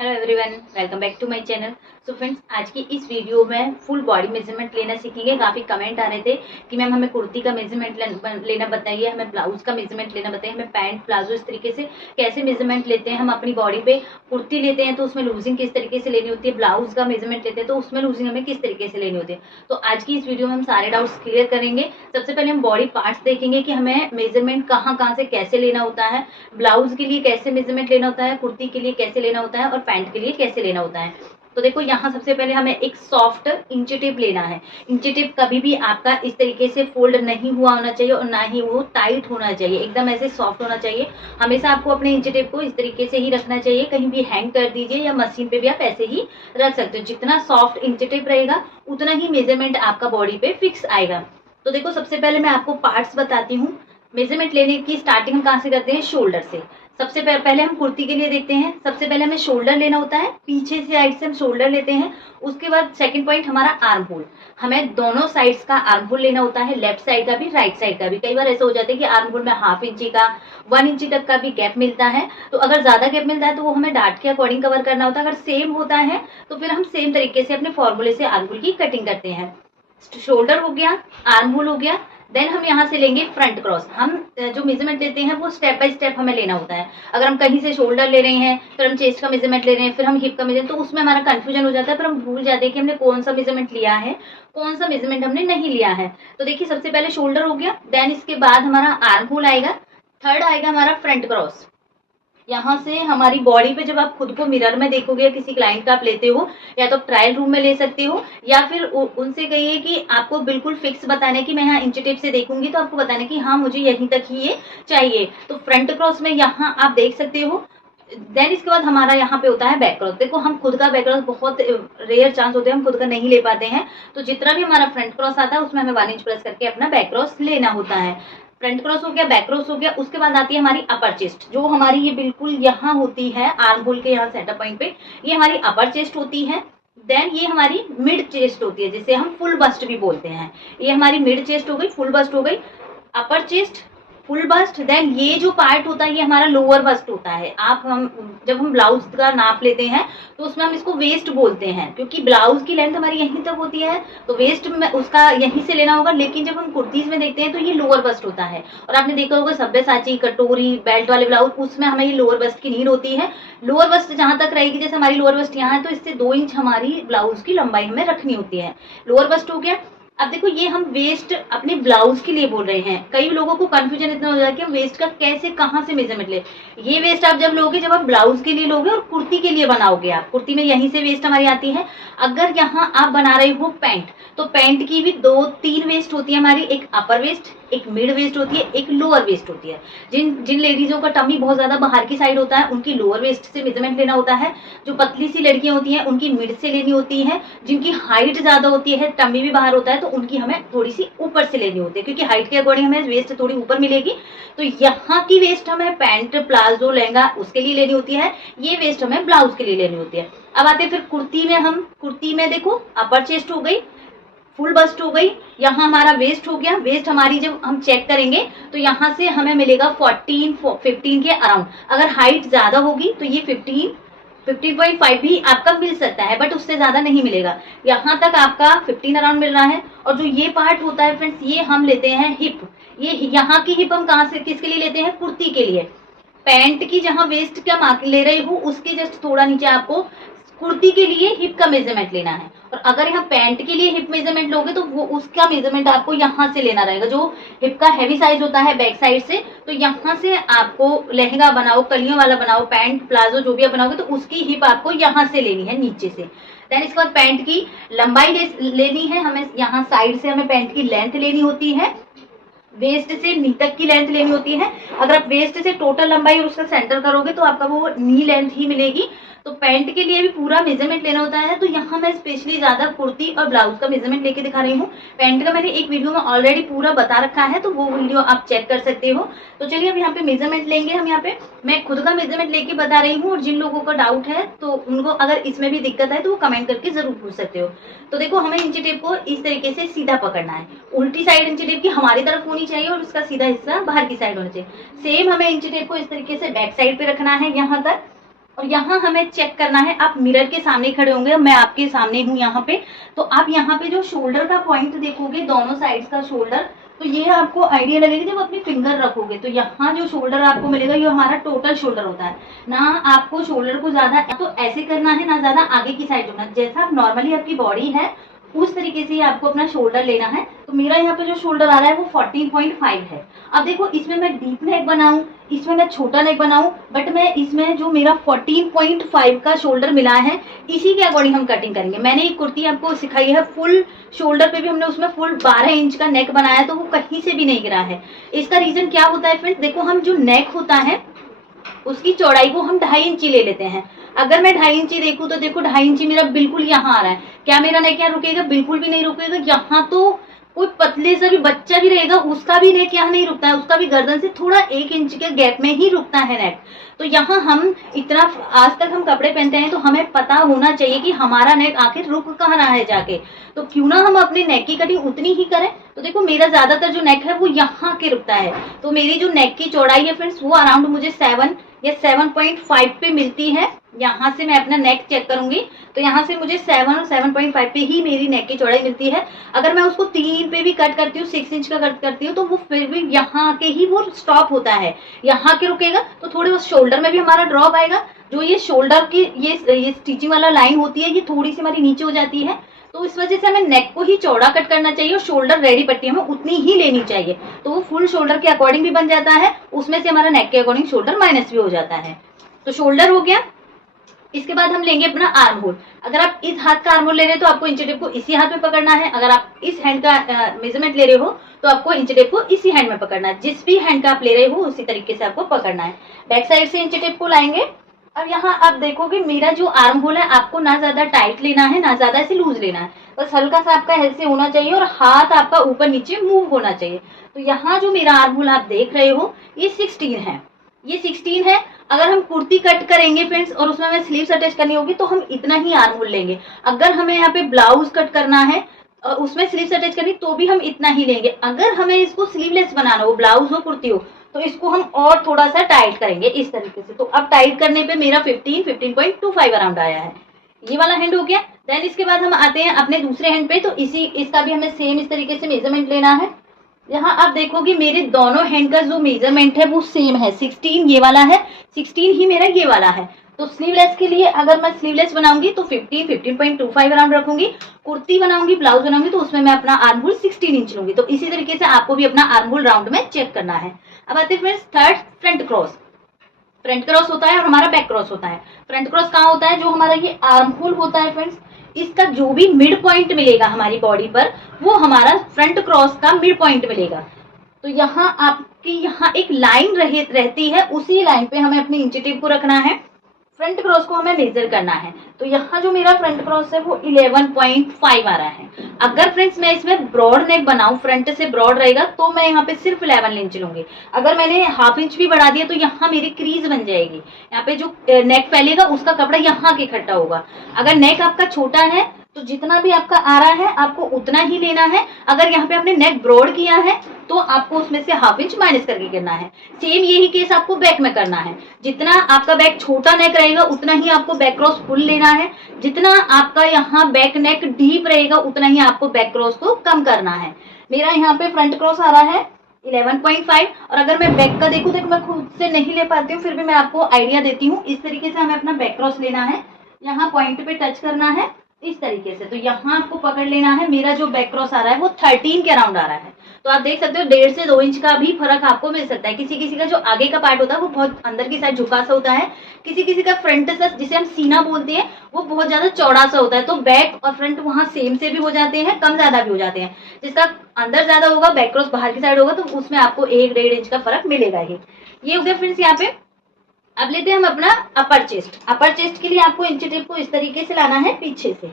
Hello everyone, welcome back to my channel. So friends, आज की इस वीडियो में फुल बॉडी मेजरमेंट लेना सीखेंगे। काफ़ी कमेंट आ रहे थे कि मैम हमें कुर्ती का मेजरमेंट लेना बताइए, हमें ब्लाउज का मेजरमेंट लेना बताइए, हमें पैंट प्लाजो इस तरीके से कैसे मेजरमेंट लेते हैं हम अपनी बॉडी पे। कुर्ती लेते हैं तो उसमें लूजिंग किस तरीके से लेनी होती है, ब्लाउज का मेजरमेंट लेते हैं तो उसमें लूजिंग हमें किस तरीके से लेनी होती है। तो आज की इस वीडियो में हम सारे डाउट्स क्लियर करेंगे। सबसे पहले हम बॉडी पार्ट्स देखेंगे कि हमें मेजरमेंट कहाँ कहाँ से कैसे लेना होता है, ब्लाउज के लिए कैसे मेजरमेंट लेना होता है, कुर्ती के लिए कैसे लेना होता है और पैंट के लिए कैसे लेना होता है। तो देखो, यहाँ सबसे पहले हमें एक सॉफ्ट इंची टेप लेना है। इंची टेप कभी भी आपका इस तरीके से फोल्ड नहीं हुआ होना चाहिए और ना ही वो टाइट होना चाहिए, एकदम ऐसे सॉफ्ट होना चाहिए। हमेशा आपको अपने इंची टेप को इस तरीके से ही रखना चाहिए, कहीं भी हैंग कर दीजिए या मशीन पे भी आप ऐसे ही रख सकते हो। जितना सॉफ्ट इंची टेप रहेगा उतना ही मेजरमेंट आपका बॉडी पे फिक्स आएगा। तो देखो, सबसे पहले मैं आपको पार्ट्स बताती हूँ। मेजरमेंट लेने की स्टार्टिंग हम कहाँ से करते हैं, शोल्डर से। सबसे पहले हम कुर्ती के लिए देखते हैं। सबसे पहले हमें शोल्डर लेना होता है, पीछे से साइड से हम शोल्डर लेते हैं। उसके बाद सेकंड पॉइंट हमारा आर्म होल। हमें दोनों साइड्स का आर्म होल लेना होता है, लेफ्ट साइड का भी राइट साइड का भी। कई बार ऐसा हो जाता है कि आर्म होल में हाफ इंची का 1 इंची तक का भी गैप मिलता है। तो अगर ज्यादा गैप मिलता है तो वो हमें डार्ट के अकॉर्डिंग कवर करना होता है। अगर सेम होता है तो फिर हम सेम तरीके से अपने फॉर्मूले से आर्म होल की कटिंग करते हैं। शोल्डर हो गया, आर्म होल हो गया। देन हम यहाँ से लेंगे फ्रंट क्रॉस। हम जो मेजरमेंट लेते हैं वो स्टेप बाय स्टेप हमें लेना होता है। अगर हम कहीं से शोल्डर ले रहे हैं, फिर हम चेस्ट का मेजरमेंट ले रहे हैं, फिर हम हिप का मेजरमेंट, तो उसमें हमारा कंफ्यूजन हो जाता है, फिर हम भूल जाते हैं कि हमने कौन सा मेजरमेंट लिया है, कौन सा मेजरमेंट हमने नहीं लिया है। तो देखिए, सबसे पहले शोल्डर हो गया, देन इसके बाद हमारा आर्म होल आएगा, थर्ड आएगा हमारा फ्रंट क्रॉस। यहाँ से हमारी बॉडी पे जब आप खुद को मिरर में देखोगे या किसी क्लाइंट का आप लेते हो, या तो ट्रायल रूम में ले सकते हो या फिर उनसे कहिए कि आपको बिल्कुल फिक्स बताने की मैं यहाँ इंची टेप से देखूंगी तो आपको बताने की हाँ मुझे यहीं तक ही ये चाहिए। तो फ्रंट क्रॉस में यहाँ आप देख सकते हो। देन इसके बाद हमारा यहाँ पे होता है बैक क्रॉस। देखो, हम खुद का बैक क्रॉस बहुत रेयर चांस होते हैं हम खुद का नहीं ले पाते हैं। तो जितना भी हमारा फ्रंट क्रॉस आता है उसमें हमें 1 इंच प्लस करके अपना बैक क्रॉस लेना होता है। फ्रंट क्रॉस हो गया, बैक क्रॉस हो गया। उसके बाद आती है हमारी अपर चेस्ट, जो हमारी ये बिल्कुल यहाँ होती है, आर्म होल के यहाँ सेंटर पॉइंट पे। ये हमारी अपर चेस्ट होती है। देन ये हमारी मिड चेस्ट होती है, जिसे हम फुल बस्ट भी बोलते हैं। ये हमारी मिड चेस्ट हो गई, फुल बस्ट हो गई, upper chest, full bust. Then ये जो पार्ट होता है ये हमारा लोअर बस्ट होता है। जब हम ब्लाउज का नाप लेते हैं तो उसमें हम इसको वेस्ट बोलते हैं, क्योंकि ब्लाउज की लेंथ हमारी यहीं तक होती है तो वेस्ट में उसका यहीं से लेना होगा। लेकिन जब हम कुर्तीज में देखते हैं तो ये लोअर बस्ट होता है। और आपने देखा होगा सब्यसाची, कटोरी, बेल्ट वाले ब्लाउज, उसमें हमें ये लोअर बस्ट की नीड होती है। लोअर बस्ट जहां तक रहेगी, जैसे हमारी लोअर बस्ट यहाँ है तो इससे 2 इंच हमारी ब्लाउज की लंबाई हमें रखनी होती है। लोअर बस्ट हो गया। अब देखो, ये हम वेस्ट अपने ब्लाउज के लिए बोल रहे हैं। कई लोगों को कंफ्यूजन इतना हो जाता है कि हम वेस्ट का कैसे कहाँ से मेजरमेंट ले। ये वेस्ट आप जब लोगे, जब आप ब्लाउज के लिए लोगे और कुर्ती के लिए बनाओगे। आप कुर्ती में यहीं से वेस्ट हमारी आती है। अगर यहाँ आप बना रहे हो पैंट, तो पैंट की भी 2-3 वेस्ट होती है हमारी। एक अपर वेस्ट, एक मिड वेस्ट होती है, एक लोअर वेस्ट होती है। जिन लेडीजों का टमी बहुत ज्यादा बाहर की साइड होता है उनकी लोअर वेस्ट से मेजरमेंट लेना होता है। जो पतली सी लड़कियां होती हैं उनकी मिड से लेनी होती है। जिनकी हाइट ज्यादा होती है, टमी भी बाहर होता है, तो उनकी हमें थोड़ी सी ऊपर से लेनी होती है, क्योंकि हाइट के अकॉर्डिंग हमें वेस्ट थोड़ी ऊपर मिलेगी। तो यहाँ की वेस्ट हमें पैंट, प्लाजो, लहंगा उसके लिए लेनी होती है। ये वेस्ट हमें ब्लाउज के लिए लेनी होती है। अब आते फिर कुर्ती में। हम कुर्ती में देखो, अपर चेस्ट हो गई, फुल बस्ट हो गई, यहाँ हमारा वेस्ट हो गया। वेस्ट हमारी जब हम चेक करेंगे तो यहाँ से हमें मिलेगा 14-15 के अराउंड। अगर हाइट ज्यादा होगी तो ये 15.5 भी आपका मिल सकता है, बट उससे ज्यादा नहीं मिलेगा। यहाँ तक आपका 15 अराउंड मिल रहा है। और जो ये पार्ट होता है फ्रेंड्स, ये हम लेते हैं हिप। ये यहाँ की हिप हम कहाँ से, किसके लिए लेते हैं, कुर्ती के लिए। पैंट की जहाँ वेस्ट का मार्क ले रही हूँ उसके जस्ट थोड़ा नीचे आपको कुर्ती के लिए हिप का मेजरमेंट लेना है। और अगर यहाँ पैंट के लिए हिप मेजरमेंट लोगे तो वो उसका मेजरमेंट आपको यहाँ से लेना रहेगा। जो हिप का हैवी साइज होता है बैक साइड से, तो यहाँ से आपको लहंगा बनाओ, कलियों वाला बनाओ, पैंट प्लाजो जो भी आप बनाओगे तो उसकी हिप आपको यहाँ से लेनी है, नीचे से। देन इसके बाद पैंट की लंबाई लेनी है हमें। यहाँ साइड से हमें पैंट की लेंथ लेनी होती है, वेस्ट से नी तक की लेंथ लेनी होती है। अगर आप वेस्ट से टोटल लंबाई और उसका सेंटर करोगे तो आपका वो नी लेंथ ही मिलेगी। तो पैंट के लिए भी पूरा मेजरमेंट लेना होता है। तो यहाँ मैं स्पेशली ज्यादा कुर्ती और ब्लाउज का मेजरमेंट लेके दिखा रही हूँ। पैंट का मैंने एक वीडियो में ऑलरेडी पूरा बता रखा है, तो वो वीडियो आप चेक कर सकते हो। तो चलिए अब यहाँ पे मेजरमेंट लेंगे। हम यहाँ पे मैं खुद का मेजरमेंट लेके बता रही हूँ, और जिन लोगों का डाउट है तो उनको अगर इसमें भी दिक्कत है तो वो कमेंट करके जरूर पूछ सकते हो। तो देखो, हमें इंची टेप को इस तरीके से सीधा पकड़ना है। उल्टी साइड इंची टेप की हमारी तरफ होनी चाहिए और उसका सीधा हिस्सा बाहर की साइड होना चाहिए। सेम हमें इंची टेप को इस तरीके से बैक साइड पे रखना है यहाँ तक। और यहाँ हमें चेक करना है, आप मिरर के सामने खड़े होंगे, मैं आपके सामने हूँ यहाँ पे, तो आप यहाँ पे जो शोल्डर का पॉइंट देखोगे, दोनों साइड्स का शोल्डर, तो ये आपको आइडिया लगेगा जब अपनी फिंगर रखोगे, तो यहाँ जो शोल्डर आपको मिलेगा ये हमारा टोटल शोल्डर होता है ना। आपको शोल्डर को ज्यादा तो ऐसे करना है ना, ज्यादा आगे की साइड होना, जैसा आप नॉर्मली आपकी बॉडी है उस तरीके से आपको अपना शोल्डर लेना है। तो मेरा यहाँ पे जो शोल्डर आ रहा है वो 14.5 है। अब देखो इसमें मैं डीप नेक बनाऊं, इसमें मैं छोटा नेक बनाऊं, बट मैं इसमें जो मेरा 14.5 का शोल्डर मिला है इसी के अकॉर्डिंग हम कटिंग करेंगे। मैंने एक कुर्ती आपको सिखाई है फुल शोल्डर पे भी, हमने उसमें फुल 12 इंच का नेक बनाया, तो वो कहीं से भी नहीं गिरा है। इसका रीजन क्या होता है फ्रेंड्स, देखो हम जो नेक होता है उसकी चौड़ाई को हम 2.5 इंची ले लेते हैं। अगर मैं 2.5 इंची देखूं तो देखो 2.5 इंची मेरा बिल्कुल यहाँ आ रहा है, क्या मेरा नेक यहाँ रुकेगा? बिल्कुल भी नहीं रुकेगा। यहाँ तो कोई पतले सा भी बच्चा भी रहेगा उसका भी नेक यहाँ नहीं रुकता है, उसका भी गर्दन से थोड़ा 1 इंच के गैप में ही रुकता है नेक। तो यहाँ हम इतना आज तक हम कपड़े पहनते हैं तो हमें पता होना चाहिए कि हमारा नेक आखिर रुक कहाँ रहा है जाके, तो क्यों ना हम अपने नेक की कटिंग उतनी ही करें। तो देखो मेरा ज्यादातर जो नेक है वो यहाँ के रुकता है, तो मेरी जो नेक की चौड़ाई है फ्रेंड्स वो अराउंड मुझे 7 या 7.5 पे मिलती है। यहाँ से मैं अपना नेक चेक करूंगी तो यहाँ से मुझे 7 और 7.5 पे ही मेरी नेक की चौड़ाई मिलती है। अगर मैं उसको 3 पे भी कट करती हूँ, 6 इंच का कट करती हूँ, तो वो फिर भी यहाँ के ही वो स्टॉप होता है, यहाँ के रुकेगा। तो थोड़े उस शोल्डर में भी हमारा ड्रॉप आएगा। जो ये शोल्डर की ये स्टिचिंग वाला लाइन होती है ये थोड़ी सी हमारी नीचे हो जाती है, तो इस वजह से हमें नेक को ही चौड़ा कट करना चाहिए और शोल्डर रेडी पट्टी हमें उतनी ही लेनी चाहिए, तो वो फुल शोल्डर के अकॉर्डिंग भी बन जाता है, उसमें से हमारा नेक के अकॉर्डिंग शोल्डर माइनस भी हो जाता है। तो शोल्डर हो गया। इसके बाद हम लेंगे अपना आर्म होल। अगर आप इस हाथ का आर्म होल ले रहे हैं तो आपको इंच टेप को इसी हाथ में पकड़ना है। अगर आप इस हैंड का मेजरमेंट ले रहे हो तो आपको इंच टेप को इसी हैंड में पकड़ना है। जिस भी हैंड का आप ले रहे हो उसी तरीके से आपको पकड़ना है। बैक साइड से इंच टेप को लाएंगे। अब यहाँ आप देखोगे मेरा जो आर्म होल है आपको ना ज्यादा टाइट लेना है ना ज्यादा ऐसे लूज लेना है, बस हल्का सा आपका ऐसे होना चाहिए और हाथ आपका ऊपर नीचे मूव होना चाहिए। तो यहाँ जो मेरा आर्म होल आप देख रहे हो ये 16 है, ये 16 है। अगर हम कुर्ती कट करेंगे फ्रेंड्स और उसमें हमें स्लीव्स अटैच करनी होगी तो हम इतना ही आर्म होल लेंगे। अगर हमें यहाँ पे ब्लाउज कट करना है और उसमें स्लीव्स अटैच करनी तो भी हम इतना ही लेंगे। अगर हमें इसको स्लीवलेस बनाना हो, ब्लाउज हो कुर्ती हो, तो इसको हम और थोड़ा सा टाइट करेंगे इस तरीके से। तो अब टाइट करने पे मेरा 15.25 अराउंड आया है। ये वाला हैंड हो गया। देन इसके बाद हम आते हैं अपने दूसरे हैंड पे, तो इसका भी हमें सेम इस तरीके से मेजरमेंट लेना है। यहाँ आप देखोगे मेरे दोनों हैंड का जो मेजरमेंट है वो सेम है, 16 ये वाला है, 16 ही मेरा ये वाला है। तो स्लीवलेस के लिए अगर मैं स्लीवलेस बनाऊंगी तो 15.25 अराउंड रखूंगी। कुर्ती बनाऊंगी, ब्लाउज बनाऊंगी तो उसमें मैं अपना आर्म होल 16 इंच लूंगी। तो इसी तरीके से आपको भी अपना आर्म होल राउंड में चेक करना है। अब आते हैं friends third, front cross. Front cross होता है और हमारा बैक क्रॉस होता है। फ्रंट क्रॉस कहाँ होता है? जो हमारा ये आर्म होल होता है फ्रेंड्स, इसका जो भी मिड पॉइंट मिलेगा हमारी बॉडी पर वो हमारा फ्रंट क्रॉस का मिड पॉइंट मिलेगा। तो यहाँ आपकी यहाँ एक लाइन रहती है, उसी लाइन पे हमें अपने इंची टेप को रखना है, फ्रंट क्रॉस को हमें मेजर करना है। तो यहाँ जो मेरा फ्रंट क्रॉस है वो 11.5 आ रहा है। अगर फ्रेंड्स मैं इसमें ब्रॉड नेक बनाऊं, फ्रंट से ब्रॉड रहेगा तो मैं यहाँ पे सिर्फ 11 इंच लूंगी। अगर मैंने हाफ इंच भी बढ़ा दिया तो यहाँ मेरी क्रीज बन जाएगी, यहाँ पे जो नेक फैलेगा उसका कपड़ा यहाँ के इकट्ठा होगा। अगर नेक आपका छोटा है तो जितना भी आपका आ रहा है आपको उतना ही लेना है। अगर यहाँ पे आपने नेक ब्रॉड किया है तो आपको उसमें से हाफ इंच माइनस करके करना है। सेम यही केस आपको बैक में करना है। जितना आपका बैक छोटा नेक रहेगा उतना ही आपको बैक क्रॉस फुल लेना है, जितना आपका यहाँ बैक नेक डीप रहेगा उतना ही आपको बैक क्रॉस को कम करना है। मेरा यहाँ पे फ्रंट क्रॉस आ रहा है 11.5 और अगर मैं बैक का देखूं तो मैं खुद से नहीं ले पाती हूँ, फिर भी मैं आपको आइडिया देती हूँ। इस तरीके से हमें अपना बैक क्रॉस लेना है, यहाँ पॉइंट पे टच करना है इस तरीके से। तो यहाँ आपको पकड़ लेना है। मेरा जो बैक क्रॉस आ रहा है वो 13 के अराउंड आ रहा है। तो आप देख सकते हो 1.5 से 2 इंच का भी फर्क आपको मिल सकता है। किसी किसी का जो आगे का पार्ट होता है वो बहुत अंदर की साइड झुका सा होता है, किसी किसी का फ्रंट सा जिसे हम सीना बोलते हैं वो बहुत ज्यादा चौड़ा सा होता है। तो बैक और फ्रंट वहाँ सेम से भी हो जाते हैं, कम ज्यादा भी हो जाते हैं। जिसका अंदर ज्यादा होगा, बैक क्रॉस बाहर की साइड होगा, तो उसमें आपको 1-1.5 इंच का फर्क मिलेगा ही। ये हो गया फ्रेंड्स यहाँ पे। अब लेते हैं हम अपना अपर चेस्ट। अपर चेस्ट के लिए आपको इंच टेप को इस तरीके से लाना है पीछे से।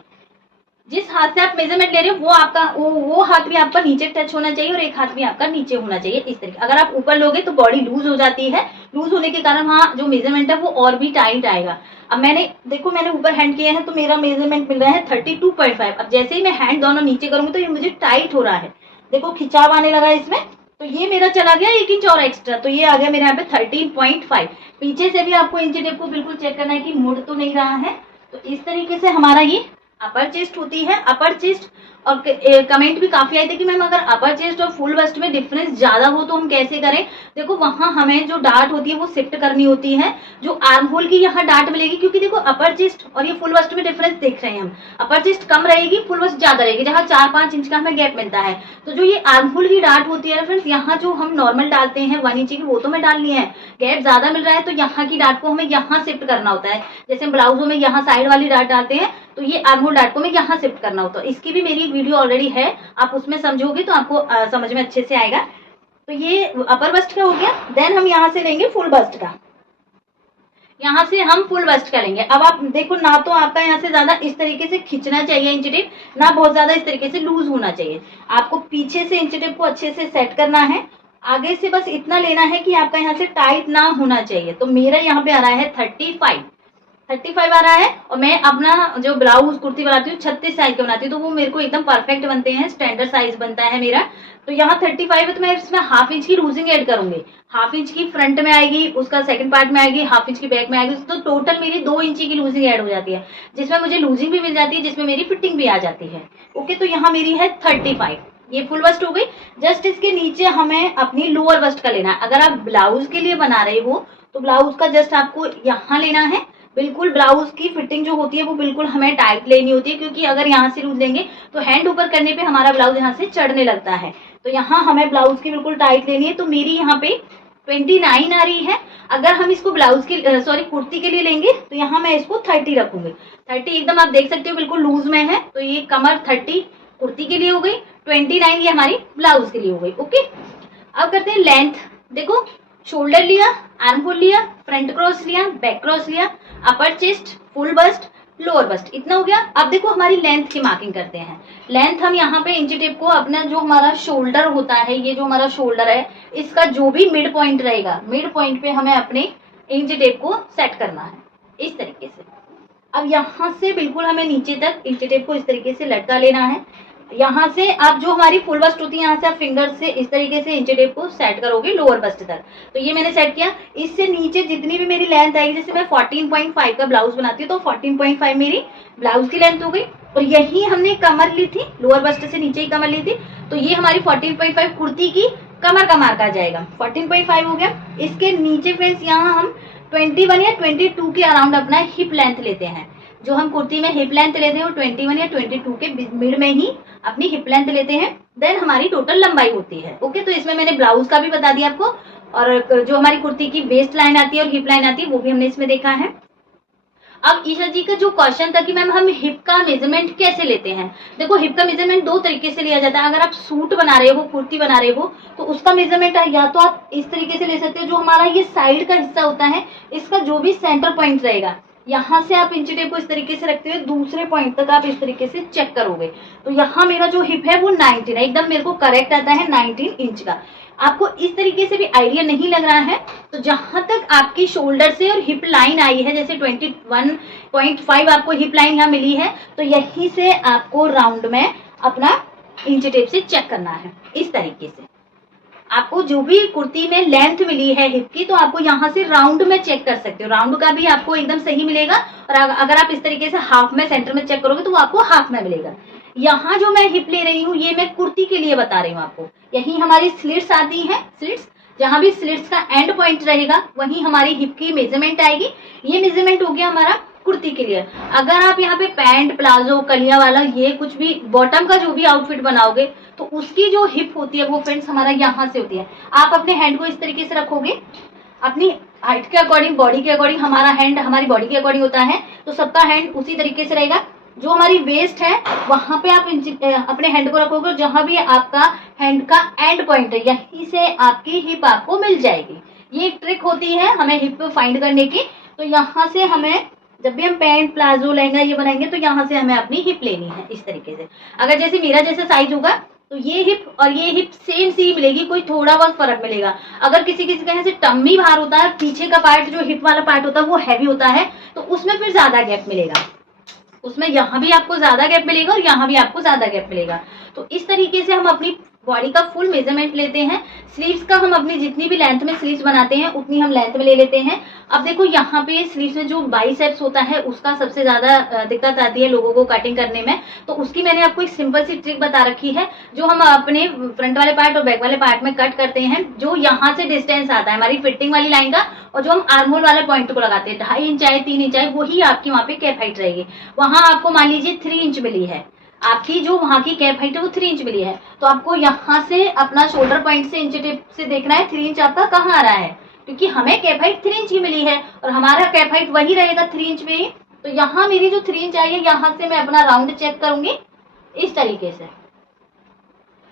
जिस हाथ से आप मेजरमेंट ले रहे हो वो आपका वो हाथ भी आपका नीचे टच होना चाहिए और एक हाथ भी आपका नीचे होना चाहिए इस तरीके। अगर आप ऊपर लोगे तो बॉडी लूज हो जाती है, लूज होने के कारण वहाँ जो मेजरमेंट है वो और भी टाइट आएगा। अब मैंने ऊपर हैंड किया है तो मेरा मेजरमेंट मिल रहा है 32.5। अब जैसे ही मैं हैंड दोनों नीचे करूंगी तो ये मुझे टाइट हो रहा है, देखो खिंचाव आने लगा इसमें। तो ये मेरा चला गया 1 इंच और एक्स्ट्रा, तो ये आ गया मेरे यहाँ पे 13.5। पीछे से भी आपको इंची टेप को बिल्कुल चेक करना है कि मुड़ तो नहीं रहा है। तो इस तरीके से हमारा ये अपर चेस्ट होती है। अपर चेस्ट और कमेंट भी काफी आए थे कि मैम अगर अपर चेस्ट और फुल बस्ट में डिफरेंस ज्यादा हो तो हम कैसे करें। देखो वहां हमें जो डार्ट होती है वो शिफ्ट करनी होती है, जो आर्म होल की यहाँ डार्ट मिलेगी, क्योंकि देखो अपर चेस्ट और ये फुल बस्ट में डिफरेंस देख रहे हैं हम। अपर चेस्ट कम रहेगी, फुल बस्ट ज्यादा रहेगी, जहाँ 4-5 इंच का हमें गैप मिलता है। तो जो ये आर्म होल की डार्ट होती है ना फ्रेंड्स, यहाँ जो हम नॉर्मल डालते हैं 1 इंच की, वो तो मैं डालनी है। गैप ज्यादा मिल रहा है तो यहाँ की डार्ट को हमें यहाँ शिफ्ट करना होता है। जैसे हम ब्लाउजों में यहाँ साइड वाली डार्ट डालते हैं, तो ये आर्म होल डार्ट को हमें यहाँ शिफ्ट करना होता है। इसकी भी मेरी एक वीडियो ऑलरेडी है, आप उसमें समझोगे तो आपको समझ में अच्छे से आएगा। तो ये अपर बस्ट का हो गया। देन हम यहाँ से लेंगे फुल बस्ट का। यहाँ से हम फुल बस्ट का लेंगे। अब आप देखो ना, तो आपका यहाँ से ज्यादा इस तरीके से खींचना चाहिए इंची टेप, ना बहुत ज्यादा इस तरीके से लूज होना चाहिए। आपको पीछे से इंची टेप को अच्छे से सेट करना है। आगे से बस इतना लेना है कि आपका यहाँ से टाइट ना होना चाहिए। तो मेरा यहाँ पे आ रहा है 35 आ रहा है। और मैं अपना जो ब्लाउज कुर्ती बनाती हूँ 36 साइज का बनाती हूँ, तो वो मेरे को एकदम परफेक्ट बनते हैं, स्टैंडर्ड साइज बनता है मेरा। तो यहाँ 35 है, तो मैं इसमें हाफ इंच की लूजिंग ऐड करूंगी। हाफ इंच की फ्रंट में आएगी, उसका सेकंड पार्ट में आएगी, हाफ इंच की बैक में आएगी। तो टोटल मेरी 2 इंची की लूजिंग ऐड हो जाती है, जिसमें मुझे लूजिंग भी मिल जाती है, जिसमें मेरी फिटिंग भी आ जाती है। ओके, तो यहाँ मेरी है 35। ये फुल बस्ट हो गई। जस्ट इसके नीचे हमें अपनी लोअर बस्ट का लेना है। अगर आप ब्लाउज के लिए बना रहे हो तो ब्लाउज का जस्ट आपको यहाँ लेना है। बिल्कुल ब्लाउज की फिटिंग जो होती है वो बिल्कुल हमें टाइट लेनी होती है, क्योंकि अगर यहाँ से लूज लेंगे तो हैंड ऊपर करने पे हमारा ब्लाउज यहाँ से चढ़ने लगता है। तो यहाँ हमें ब्लाउज की बिल्कुल टाइट लेनी है। तो मेरी यहाँ पे 29 आ रही है। अगर हम इसको ब्लाउज की कुर्ती के लिए लेंगे तो यहाँ मैं इसको 30 रखूंगी। 30 एकदम आप देख सकते हो बिल्कुल लूज में है। तो ये कमर 30 कुर्ती के लिए हो गई, 29 ये हमारी ब्लाउज के लिए हो गई। ओके, अब करते हैं लेंथ। देखो, शोल्डर लिया, आर्म होल लिया, फ्रंट क्रॉस लिया, बैक क्रॉस लिया, upper chest, full bust, lower bust, इतना हो गया। अब देखो हमारी लेंथ की मार्किंग करते हैं। लेंथ हम यहाँ पे इंची टेप को अपना जो हमारा शोल्डर होता है, ये जो हमारा शोल्डर है, इसका जो भी मिड पॉइंट रहेगा, मिड पॉइंट पे हमें अपने इंची टेप को सेट करना है इस तरीके से। अब यहाँ से बिल्कुल हमें नीचे तक इंची टेप को इस तरीके से लटका लेना है। यहाँ से आप जो हमारी फुल बस्ट होती है, यहाँ से आप फिंगर से इस तरीके से इंची टेप को सेट करोगे लोअर बस्ट तक। तो ये मैंने सेट किया। इससे नीचे जितनी भी मेरी लेंथ आएगी, जैसे मैं 14.5 का ब्लाउज बनाती हूँ, तो 14.5 मेरी ब्लाउज की लेंथ हो गई। और यही हमने कमर ली थी, लोअर बस्ट से नीचे ही कमर ली थी, तो ये हमारी 14.5 कुर्ती की कमर का मार्क आ जाएगा। 14.5 हो गया। इसके नीचे फ्रेंड्स यहाँ हम 21 या 22 के अराउंड अपना हिप लेंथ लेते हैं। जो हम कुर्ती में हिप लेंथ लेते हैं वो 21 या 22 के मिड में ही अपनी हिप लेंथ लेते हैं। देन हमारी टोटल लंबाई होती है। ओके, तो इसमें मैंने ब्लाउज का भी बता दिया आपको, और जो हमारी कुर्ती की वेस्ट लाइन आती है और हिप लाइन आती है वो भी हमने इसमें देखा है। अब ईशा जी का जो क्वेश्चन था कि मैम हम हिप का मेजरमेंट कैसे लेते हैं। देखो, हिप का मेजरमेंट 2 तरीके से लिया जाता है। अगर आप सूट बना रहे हो, कुर्ती बना रहे हो, तो उसका मेजरमेंट या तो आप इस तरीके से ले सकते हो, जो हमारा ये साइड का हिस्सा होता है, इसका जो भी सेंटर पॉइंट रहेगा, यहाँ से आप इंची टेप को इस तरीके से रखते हुए दूसरे पॉइंट तक आप इस तरीके से चेक करोगे। तो यहाँ मेरा जो हिप है वो 19 है, एकदम मेरे को करेक्ट आता है 19 इंच का। आपको इस तरीके से भी आइडिया नहीं लग रहा है तो जहां तक आपकी शोल्डर से और हिप लाइन आई है, जैसे 21.5 आपको हिप लाइन यहाँ मिली है, तो यहीं से आपको राउंड में अपना इंची टेप से चेक करना है। इस तरीके से आपको जो भी कुर्ती में लेंथ मिली है हिप की, तो आपको यहाँ से राउंड में चेक कर सकते हो। राउंड का भी आपको एकदम सही मिलेगा, और अगर आप इस तरीके से हाफ में सेंटर में चेक करोगे तो वो आपको हाफ में मिलेगा। यहाँ जो मैं हिप ले रही हूँ ये मैं कुर्ती के लिए बता रही हूँ आपको। यही हमारी स्लिट्स आती हैं, स्लिट्स, जहां भी स्लिट्स का एंड पॉइंट रहेगा वहीं हमारी हिप की मेजरमेंट आएगी। ये मेजरमेंट हो गया हमारा कुर्ती के लिए। अगर आप यहाँ पे पैंट, प्लाजो, कलिया वाला, ये कुछ भी बॉटम का जो भी आउटफिट बनाओगे, तो उसकी जो हिप होती है वो फ्रेंड्स हमारा यहाँ से होती है। आप अपने हैंड को इस तरीके से रखोगे, अपनी हाइट के अकॉर्डिंग, बॉडी के अकॉर्डिंग, हमारा हैंड हमारी बॉडी के अकॉर्डिंग होता है, तो सबका हैंड उसी तरीके से रहेगा। जो हमारी वेस्ट है वहां पे आप अपने हैंड को रखोगे, जहां भी आपका हैंड का एंड पॉइंट है यहीं से आपकी हिप आपको मिल जाएगी। ये एक ट्रिक होती है हमें हिप फाइंड करने की। तो यहाँ से हमें जब भी हम पैंट, प्लाजो, लहंगा ये बनाएंगे तो यहाँ से हमें अपनी हिप लेनी है इस तरीके से। अगर जैसे मेरा जैसा साइज होगा तो ये हिप और ये हिप सेम सी मिलेगी, कोई थोड़ा बहुत फर्क मिलेगा। अगर किसी किसी का यहाँ से टम्मी बाहर होता है, पीछे का पार्ट जो हिप वाला पार्ट होता है वो हैवी होता है, तो उसमें फिर ज्यादा गैप मिलेगा। उसमें यहाँ भी आपको ज्यादा गैप मिलेगा और यहाँ भी आपको ज्यादा गैप मिलेगा। तो इस तरीके से हम अपनी बॉडी का फुल मेजरमेंट लेते हैं। स्लीव्स का हम अपनी जितनी भी लेंथ में स्लीव्स बनाते हैं उतनी हम लेंथ में ले लेते हैं। अब देखो यहाँ पे स्लीव्स में जो बाइसेप्स होता है उसका सबसे ज्यादा दिक्कत आती है लोगों को कटिंग करने में, तो उसकी मैंने आपको एक सिंपल सी ट्रिक बता रखी है जो हम अपने फ्रंट वाले पार्ट और बैक वाले पार्ट में कट करते हैं। जो यहाँ से डिस्टेंस आता है हमारी फिटिंग वाली लाइन का और जो हम आर्म होल वाले पॉइंट को लगाते हैं 2.5 इंच आए 3 इंच आए वही आपकी वहां पे कैप हाइट रहेगी। वहां आपको मान लीजिए 3 इंच मिली है, आपकी जो वहां की कैप हाइट है वो 3 इंच मिली है, तो आपको यहाँ से अपना शोल्डर पॉइंट से इंच टेप से देखना है 3 इंच आपका कहाँ आ रहा है, क्योंकि हमें कैप हाइट 3 इंच की मिली है और हमारा कैप हाइट वही रहेगा 3 इंच में ही। तो यहाँ मेरी जो 3 इंच आई है यहाँ से मैं अपना राउंड चेक करूंगी इस तरीके से।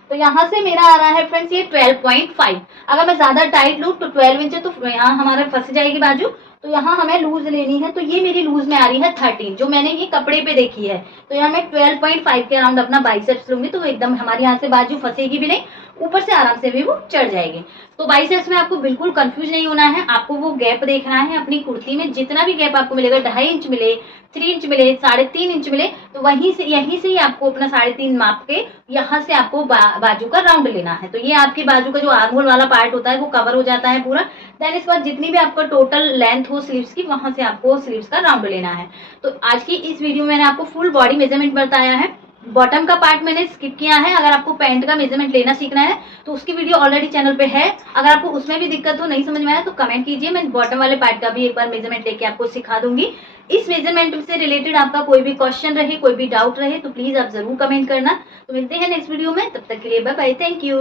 तो यहाँ से मेरा आ रहा है फ्रेंड्स ये 12.5। अगर मैं ज्यादा टाइट लूँ तो 12 इंच है तो यहाँ हमारा फंस जाएगी बाजू, तो यहाँ हमें लूज लेनी है। तो ये मेरी लूज में आ रही है 13 जो मैंने ये कपड़े पे देखी है। तो यहाँ मैं 12.5 के अराउंड अपना बाइसेप्स लूंगी तो एकदम हमारे यहाँ से बाजू फंसेगी भी नहीं, ऊपर से आराम से भी वो चढ़ जाएगी। तो बाइसेप्स में आपको बिल्कुल कंफ्यूज नहीं होना है, आपको वो गैप देखना है अपनी कुर्ती में। जितना भी गैप आपको मिलेगा 2.5 इंच मिले 3 इंच मिले 3.5 इंच मिले तो वहीं से यहीं से ही आपको अपना 3.5 माप के यहाँ से आपको बाजू का राउंड लेना है। तो ये आपकी बाजू का जो आर्म होल वाला पार्ट होता है वो कवर हो जाता है पूरा। देन इसके बाद जितनी भी आपका टोटल लेंथ हो स्लीव्स की वहां से आपको स्लीव्स का राउंड लेना है। तो आज की इस वीडियो में मैंने आपको फुल बॉडी मेजरमेंट बताया है, बॉटम का पार्ट मैंने स्किप किया है। अगर आपको पैंट का मेजरमेंट लेना सीखना है तो उसकी वीडियो ऑलरेडी चैनल पे है। अगर आपको उसमें भी दिक्कत हो नहीं समझ में आया तो कमेंट कीजिए, मैं बॉटम वाले पार्ट का भी एक बार मेजरमेंट लेके आपको सिखा दूंगी। इस मेजरमेंट से रिलेटेड आपका कोई भी क्वेश्चन रहे कोई भी डाउट रहे तो प्लीज आप जरूर कमेंट करना। तो मिलते हैं नेक्स्ट वीडियो में, तब तक के लिए बाय बाय, थैंक यू।